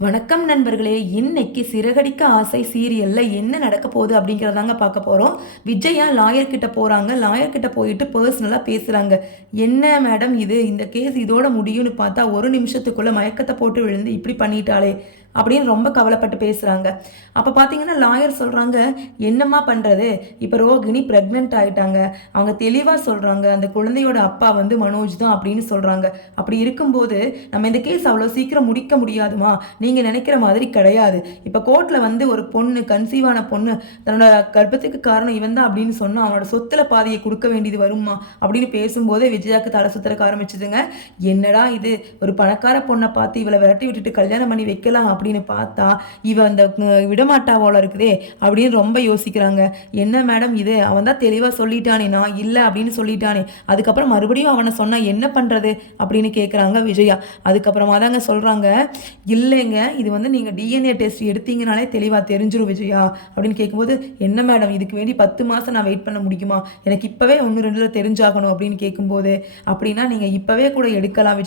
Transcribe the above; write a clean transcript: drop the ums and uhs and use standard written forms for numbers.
வணக்கம் நண்பர்களே. இன்னைக்கு சிறகடிக்க ஆசை சீரியல்ல என்ன நடக்க போகுது அப்படிங்கிறதாங்க பார்க்க போறோம். விஜயா லாயர் கிட்ட போறாங்க. லாயர் கிட்ட போயிட்டு பர்சனலா பேசுறாங்க. என்ன மேடம் இது, இந்த கேஸ் இதோட முடியும்னு பார்த்தா ஒரு நிமிஷத்துக்குள்ள மயக்கத்தை போட்டு விழுந்து இப்படி பண்ணிட்டாளே அப்படின்னு ரொம்ப கவலைப்பட்டு பேசுறாங்க. அப்ப பார்த்தீங்கன்னா லாயர் சொல்றாங்க, என்னம்மா பண்றது, இப்ப ரோகிணி பிரெக்னென்ட் ஆயிட்டாங்க. அவங்க தெளிவா சொல்றாங்க, அந்த குழந்தையோட அப்பா வந்து மனோஜ் தான் அப்படின்னு சொல்றாங்க. அப்படி இருக்கும்போது நம்ம இந்த கேஸ் அவ்வளோ சீக்கிரம் முடிக்க முடியாதுமா, நீங்க நினைக்கிற மாதிரி கிடையாது. இப்ப கோர்ட்ல வந்து ஒரு பொண்ணு, கன்சீவான பொண்ணு தன்னோட கர்ப்பத்துக்கு காரணம் இவன் தான் அப்படின்னு சொன்னா அவனோட சொத்துல பாதியை கொடுக்க வேண்டியது வருமா அப்படின்னு பேசும்போதே விஜயாக்கு தலை சுத்தரக்க ஆரம்பிச்சுதுங்க. என்னடா இது, ஒரு பணக்கார பொண்ணை பார்த்து இவளை விரட்டி விட்டுட்டு கல்யாணம் பண்ணி வைக்கலாம் அப்படின்னு பார்த்தா இவ அந்த விடமாட்டா போல இருக்குதே அப்படின்னு ரொம்ப யோசிக்கிறாங்க. என்ன மேடம் இது, அவன் தான் தெளிவா சொல்லிட்டானே, நான் இல்லை அப்படின்னு சொல்லிட்டானே, அதுக்கப்புறம் மறுபடியும் அவனை சொன்னா என்ன பண்றது அப்படின்னு கேட்குறாங்க விஜயா. அதுக்கப்புறமா தாங்க சொல்றாங்க, இல்லைங்க இது வந்து நீங்க டிஎன்ஏ டெஸ்ட் எடுத்தீங்கனாலே தெளிவா தெரிஞ்சிரும் விஜயா அப்படின்னு கேட்கும்போது, என்ன மேடம் இதுக்கு வேண்டி 10 மாசம் நான் வெயிட் பண்ண முடியுமா, எனக்கு இப்பவே 1 2ல தெரிஞ்சாகணும் அப்படின்னு கேட்கும்போது, அப்படின்னா நீங்க இப்பவே கூட எடுக்கலாம் விஜய்